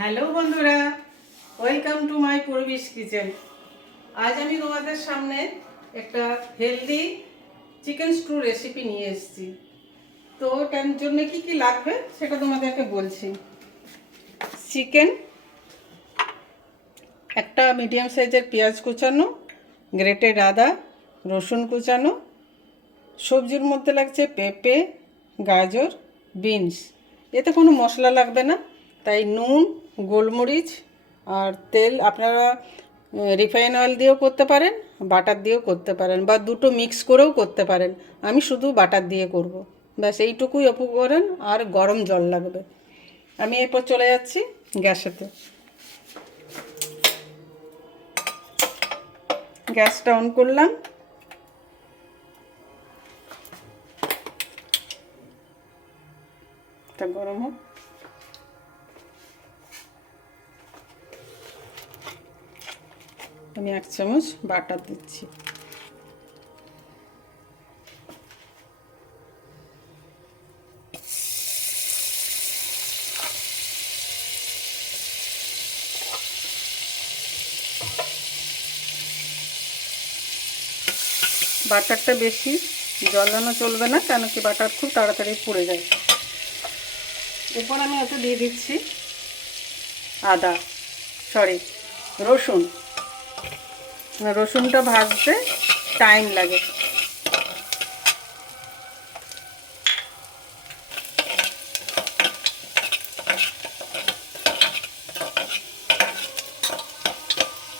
Hello বন্ধুরা, welcome to my পূর্বিশ kitchen. আজ আমি তোমাদের সামনে একটা হেলদি চিকেন স্টু রেসিপি নিয়ে এসেছি। তো তার জন্য কি কি লাগবে সেটা তোমাদেরকে বলছি। চিকেন, একটা মিডিয়াম সাইজের পেঁয়াজ কুচানো, গ্রেটেড আদা, রসুন কুচানো, সবজির মধ্যে লাগছে পেঁপে, গাজর, বিনস। এতে কোনো মশলা লাগবে না, তাই নুন, গোলমরিচ আর তেল আপনারা রিফাইন অয়েল দিয়েও করতে পারেন, বাটার দিয়েও করতে পারেন, বা দুটো মিক্স করেও করতে পারেন। আমি শুধু বাটার দিয়ে করব। ব্যাস এইটুকুই উপকরণ, আর গরম জল লাগবে। আমি এরপর চলে যাচ্ছি গ্যাসেতে। গ্যাসটা অন করলাম। এটা গরম হোক। আমি 1 চামচ বাটার দিচ্ছি। বাটারটা বেশি জ্বলানো চলবে না, কেন কি বাটার খুব তাড়াতাড়ি পুড়ে যায়। এরপর আমি ওতে দিয়ে দিচ্ছি রসুন। রসুনটা ভাজতে টাইম লাগে।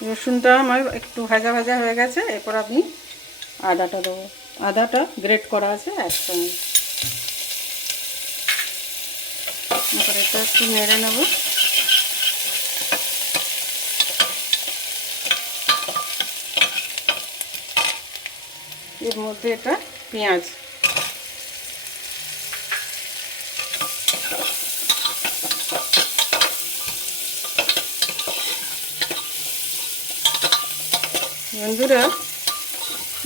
রসুনটা আমার একটু ভাজা ভাজা হয়ে গেছে। এরপর আমি আদাটা দেবো। আদাটা গ্রেট করা আছে 1 চামচ। এরপর এটা একটু নেড়ে নেব। এর মধ্যে এটা পেঁয়াজ, বন্ধুরা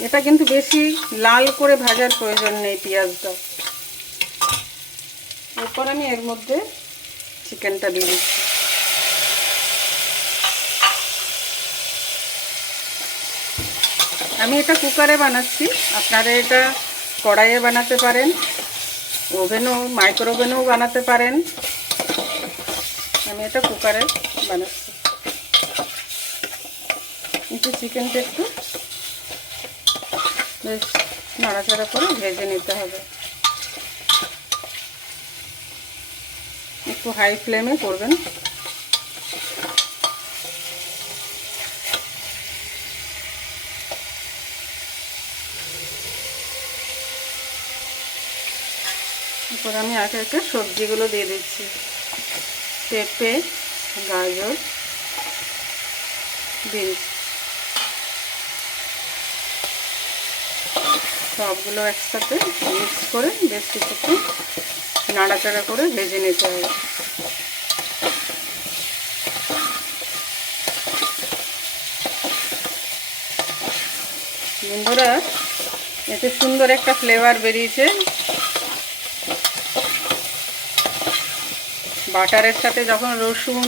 এটা কিন্তু বেশি লাল করে ভাজার প্রয়োজন নেই পেঁয়াজটা। এরপর আমি এর মধ্যে চিকেনটা দিয়ে দিচ্ছি। আমি এটা কুকারে বানাচ্ছি, আপনারা এটা কড়াইয়ে বানাতে পারেন, মাইক্রো ওভেনেও বানাতে পারেন। আমি এটা কুকারে বানাচ্ছি। কিন্তু চিকেনটা একটু বেশ নাড়াচাড়া করে ভেজে নিতে হবে। একটু হাই ফ্লেমে করবেন। এরপর আমি একে একে সবজিগুলো দিয়ে দিচ্ছি। পেঁপে, গাজর, বিনস সবগুলো একসাথে মিক্স করে বেশ কিছুক্ষণ নাড়াচাড়া করে ভেজে নিতে হবে। বন্ধুরা এতে সুন্দর একটা ফ্লেভার বেরিয়েছে। বাটারের সাথে যখন রসুন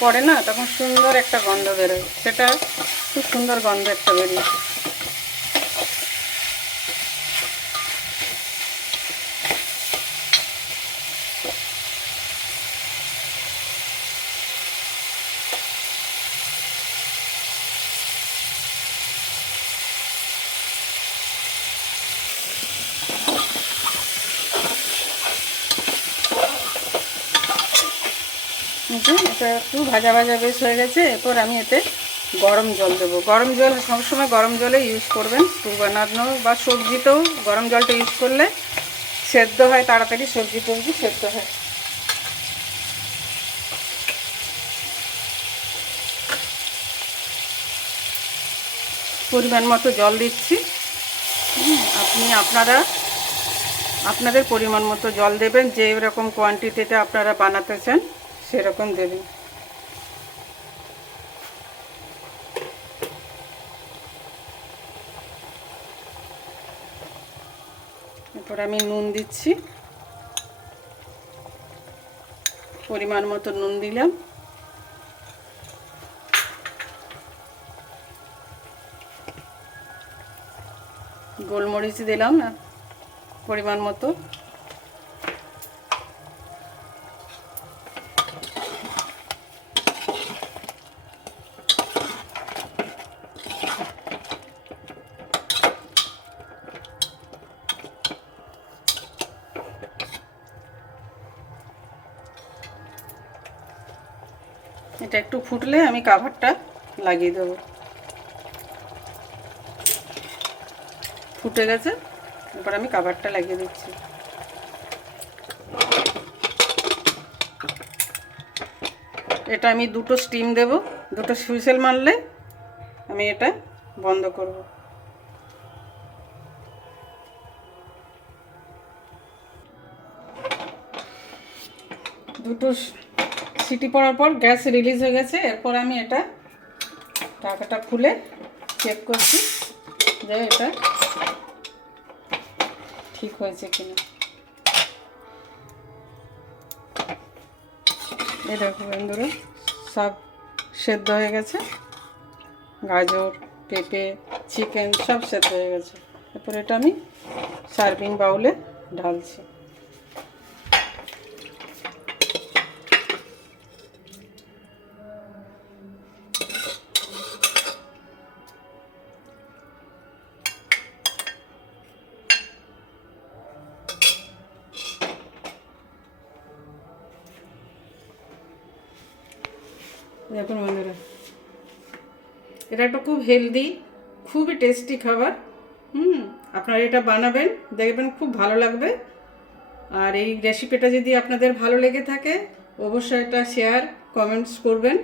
পড়ে না, তখন সুন্দর একটা গন্ধ বেরোয়। সেটা খুব সুন্দর গন্ধ একটা বেরিয়েছে। এটা একটু ভাজা ভাজা বেশ হয়ে গেছে। এরপর আমি এতে গরম জল দেবো। গরম জল সবসময় গরম জলে ইউজ করবেন। স্টু বানানো বা সবজিতেও গরম জলটা ইউজ করলে সেদ্ধ হয় তাড়াতাড়ি, সবজি টবজি সেদ্ধ হয়। পরিমাণ মতো জল দিচ্ছি। আপনাদের পরিমাণ মতো জল দেবেন। যে রকম কোয়ান্টিটিতে আপনারা বানাতে চান সেরকম দেবেন। এরপর আমি নুন দিচ্ছি। পরিমাণ মতো নুন দিলাম। গোলমরিচ দিলাম না পরিমাণ মতো। এটা একটু ফুটলে আমি কাভারটা লাগিয়ে দেবো। ফুটে গেছে, এবার আমি কাভারটা লাগিয়ে দিচ্ছি। এটা আমি দুটো স্টিম দেব, দুটো হুইসেল মারলে আমি এটা বন্ধ করব। দুটো সিটি পড়ার পর গ্যাস রিলিজ হয়ে গেছে। এরপর আমি এটা ঢাকাটা খুলে চেক করছি যে এটা ঠিক হয়েছে কিনা। এই দেখো বন্ধুরা, সব সেদ্ধ হয়ে গেছে, গাজর, পেঁপে, চিকেন সব সেদ্ধ হয়ে গেছে। এরপর এটা আমি সার্ভিং বাউলে ঢালছি। দেখুন বন্ধুরা, এটা একটা খুব হেলদি, খুবই টেস্টি খাবার। আপনারা এটা বানাবেন, দেখবেন খুব ভালো লাগবে। আর এই রেসিপিটা যদি আপনাদের ভালো লেগে থাকে অবশ্যই এটা শেয়ার কমেন্টস করবেন।